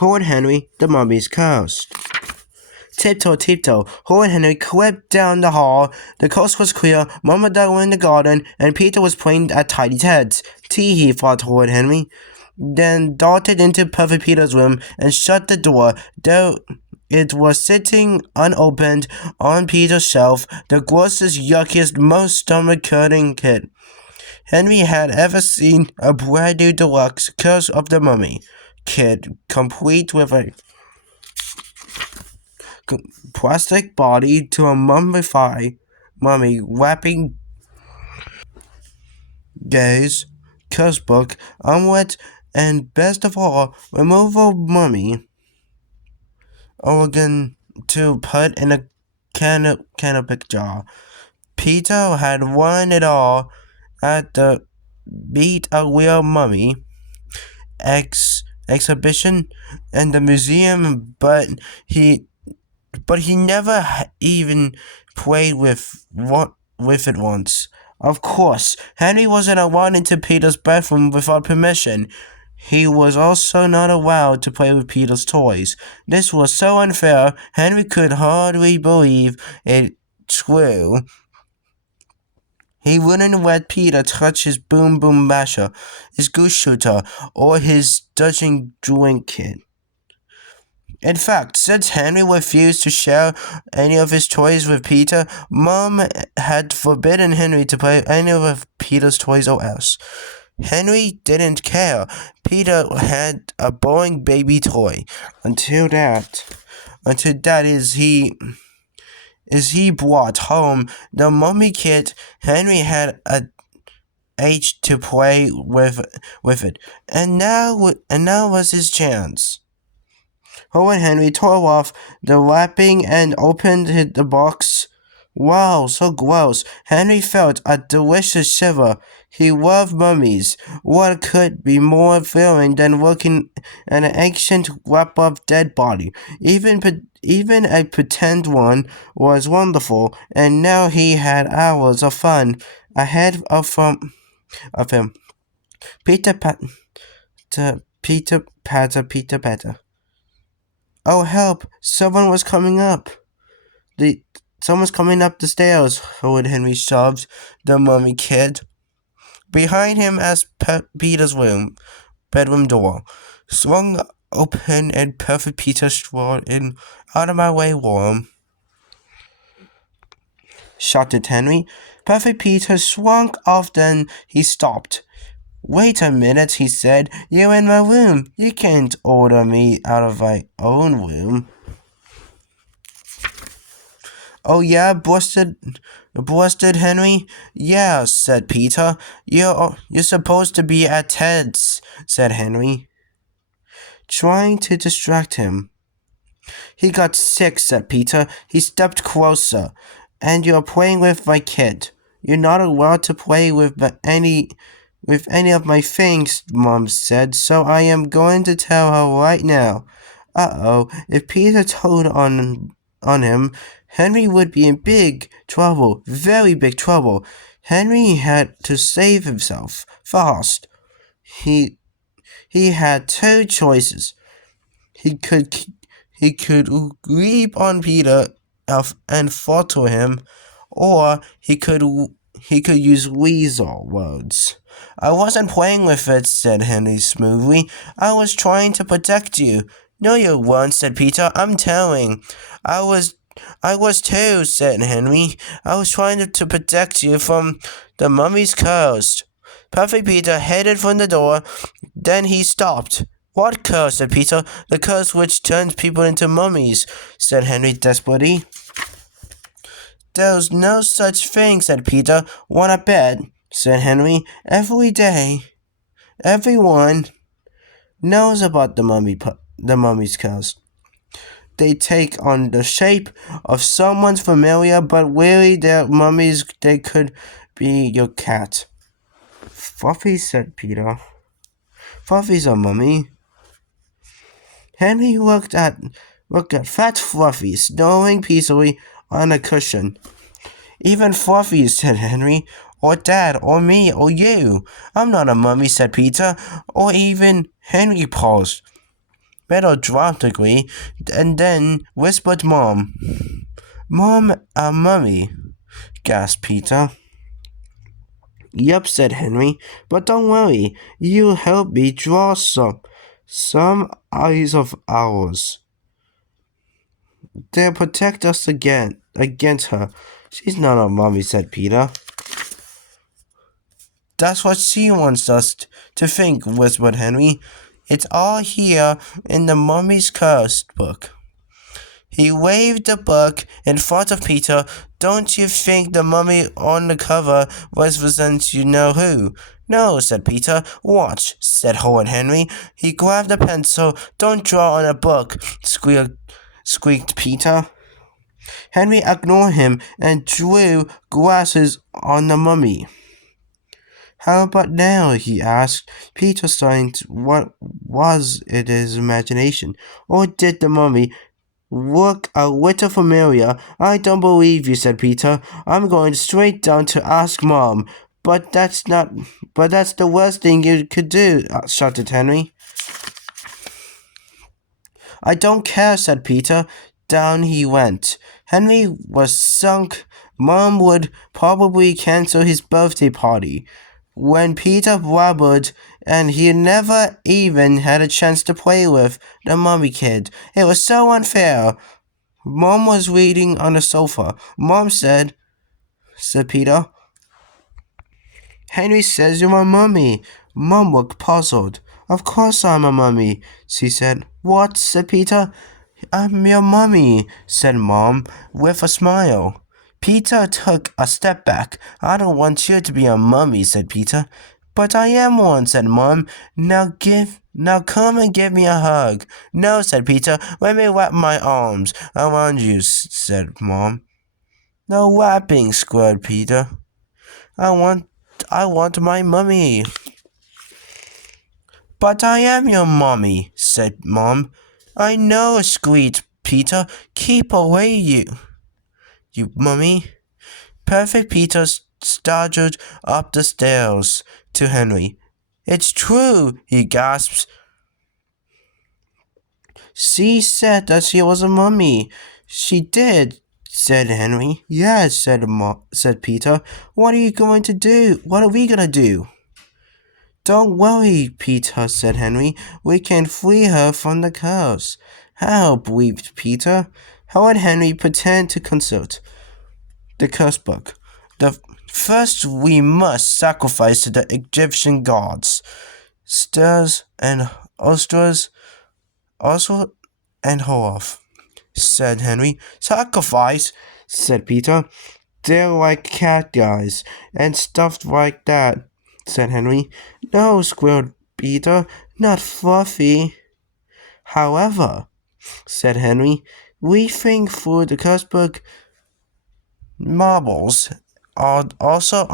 Horrid Henry, the mummy's cursed. Tiptoe, tiptoe, Horrid Henry crept down the hall. The coast was clear, Mama Duck was in the garden, and Peter was playing at Tidy's heads. Tee-hee, thought Horrid Henry. Then darted into Perfect Peter's room and shut the door, though it was sitting unopened on Peter's shelf, the grossest, yuckiest, most stomach-curdling kid Henry had ever seen. A brand new deluxe Curse of the Mummy kit, complete with a plastic body to a mummified mummy, wrapping gaze, curse book, omelet, and best of all, removal mummy organ to put in a canopic jar. Peter had won it all at the Beat a Real Mummy exhibition in the museum, but he never even played with it once. Of course, Henry wasn't allowed into Peter's bedroom without permission. He was also not allowed to play with Peter's toys. This was so unfair, Henry could hardly believe it true. He wouldn't let Peter touch his boom boom masher, his goose shooter, or his dodging drink kit. In fact, since Henry refused to share any of his toys with Peter, Mom had forbidden Henry to play any of Peter's toys or else. Henry didn't care. Peter had a boring baby toy. Until that he brought home the mummy kit. Henry had an age to play with it, and now was his chance. Horrid Henry tore off the wrapping and opened the box. Wow, so gross. Henry felt a delicious shiver. He loved mummies. What could be more thrilling than looking at an ancient wrap-up dead body? Even a pretend one was wonderful, and now he had hours of fun ahead of him. Peter Patter. Oh, help! Someone was coming up. Someone's coming up the stairs, Horrid Henry shoved the mummy kid behind him as Peter's bedroom door swung open and Perfect Peter strode in. Out of my way, Worm, shouted Henry. Perfect Peter swung off, then he stopped. Wait a minute, he said. You're in my room. You can't order me out of my own room. Oh yeah, blustered Henry. Yeah, said Peter. You're supposed to be at Ted's, said Henry, trying to distract him. He got sick, said Peter. He stepped closer. And you're playing with my kid. You're not allowed to play with any of my things, Mom said, so I am going to tell her right now. Uh-oh, if Peter told on him, Henry would be in big trouble, very big trouble. Henry had to save himself fast. He had two choices. He could leap on Peter and throttle him, or he could use weasel words. I wasn't playing with it, said Henry smoothly. I was trying to protect you. No, you weren't, said Peter. I'm telling. I was too, said Henry. I was trying to protect you from the mummy's curse. Perfect Peter headed for the door. Then he stopped. What curse, said Peter. The curse which turns people into mummies, said Henry desperately. There's no such thing, said Peter. Wanna bet, said Henry. Every day, everyone knows about the mummy's curse. They take on the shape of someone's familiar, but really they're mummies. They could be your cat. Fluffy, said Peter. Fluffy's a mummy. Henry looked at fat Fluffy snoring peacefully on a cushion. Even Fluffy, said Henry, or Dad, or me, or you. I'm not a mummy, said Peter, or even Henry paused. melodramatically, and then whispered, "Mom." "Mom, Mummy," gasped Peter. "Yup," said Henry, "but don't worry, you help me draw some eyes of ours. They'll protect us against her. She's not our mommy," said Peter. "That's what she wants us to think," whispered Henry. "It's all here in the Mummy's Curse book." He waved the book in front of Peter. "Don't you think the mummy on the cover represents you-know-who?" "No," said Peter. "Watch," said Horrid Henry. He grabbed a pencil. "Don't draw on a book," squeaked Peter. Henry ignored him and drew glasses on the mummy. "How about now?" he asked. Peter starting what was it his imagination, or did the mummy look a little familiar? "I don't believe you," said Peter. "I'm going straight down to ask Mom." But that's the worst thing you could do," shouted Henry. "I don't care," said Peter. Down he went. Henry was sunk. Mom would probably cancel his birthday party. When Peter blabbered, and he never even had a chance to play with the mummy kid. It was so unfair. Mom was reading on the sofa. "Mom said Peter. "Henry says you're my mummy." Mom looked puzzled. "Of course I'm a mummy," she said. "What?" said Peter. "I'm your mummy," said Mom with a smile. Peter took a step back. "I don't want you to be a mummy," said Peter. "But I am one," said Mom. Now come and give me a hug." "No," said Peter. "Let me wrap my arms around you," said Mom. "No wrapping," squealed Peter. I want my mummy." "But I am your mummy," said Mom. "I know," squeaked Peter. "Keep away, you mummy." Perfect Peter staggered up the stairs to Henry. "It's true," he gasped. "She said that she was a mummy." "She did," said Henry. "Yes," said Peter. What are we gonna do?" "Don't worry, Peter," said Henry. "We can free her from the curse." "How?" breathed Peter. How and Henry pretend to consult the curse book. First we must sacrifice to the Egyptian gods, Stars and Ostras, also and Horrid, said Henry. "Sacrifice?" said Peter. "They're like cat guys and stuff like that," said Henry. "No," squealed Peter, "not Fluffy." "However," said Henry, "we think through the curse book, marbles are also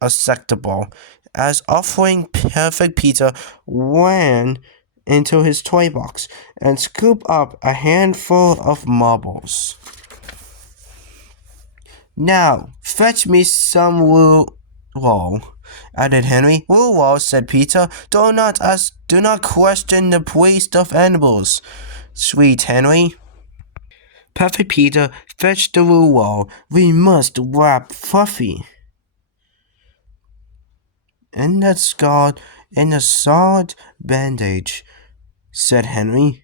acceptable." As offering, Perfect Peter ran into his toy box and scooped up a handful of marbles. "Now, fetch me some wool," added Henry. "Wool," said Peter. Do not question the waste of animals." "Sweet Henry." Perfect Peter fetched the wool. "We must wrap Fluffy in the solid bandage," said Henry.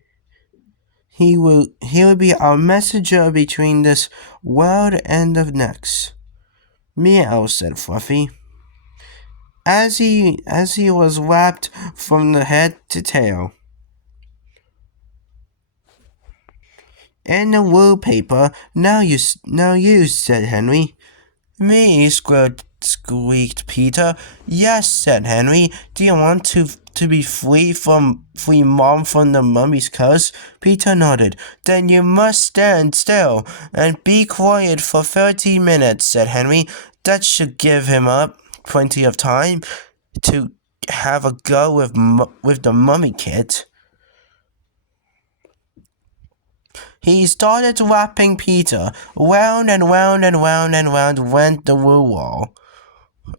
He will be our messenger between this world and the next." "Meow," said Fluffy. As he was wrapped from the head to tail in the wool paper. Now you," said Henry. "Me," squeaked Peter. "Yes," said Henry. "Do you want to be free Mom from the mummy's curse?" Peter nodded. "Then you must stand still and be quiet for 30 minutes, said Henry. That should give him plenty of time to have a go with the mummy kid. He started wrapping Peter. Round and round and round and round went the wool wall,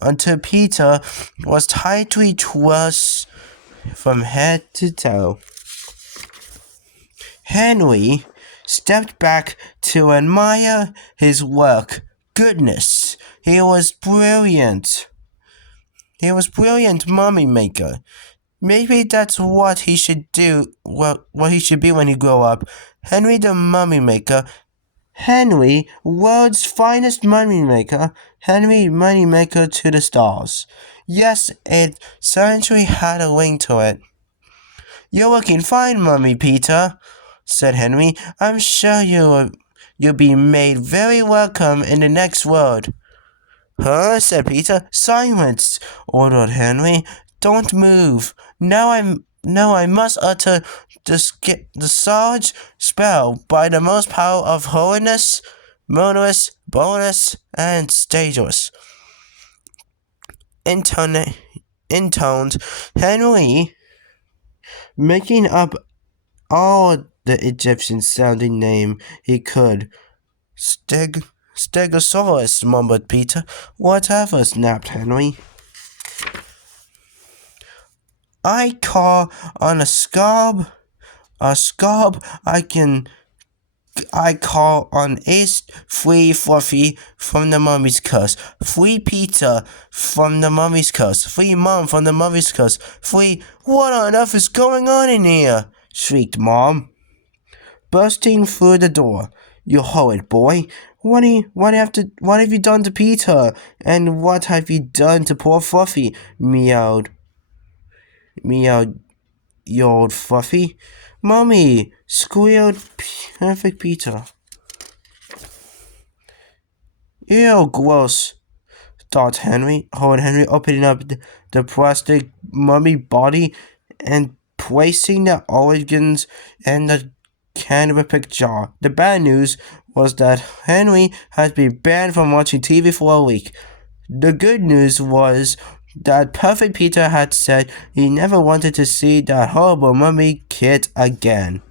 until Peter was tightly from head to toe. Henry stepped back to admire his work. Goodness, he was brilliant. He was brilliant mummy maker. Maybe that's what he should do, what he should be when he grow up. Henry the mummy maker. Henry, world's finest mummy maker. Henry mummy maker to the stars. Yes, it certainly had a ring to it. You're looking fine, Mummy Peter, said Henry. I'm sure you'll be made very welcome in the next world. Huh? Said Peter. Silence, ordered Henry. Don't move. Now I must utter the Sarge spell by the most power of holiness, murderous, bonus, and stageless. Intoned Henry, making up all the Egyptian-sounding name he could. Stegosaurus, mumbled Peter. Whatever, snapped Henry. I call on a scarb. I call on Ace, free Fluffy from the mummy's curse, free Peter from the mummy's curse, free Mom from the mummy's curse, free— What on earth is going on in here? Shrieked Mom, bursting through the door. You horrid boy! What have you done to Peter? And what have you done to poor Fluffy? Meowed your old Fluffy. Mummy, squealed Perfect Peter. Ew, gross, thought Horrid Henry, opening up the plastic mummy body and placing the organs in the canopic jar. The bad news was that Henry had been banned from watching TV for a week. The good news was that Perfect Peter had said he never wanted to see that horrible mummy kid again.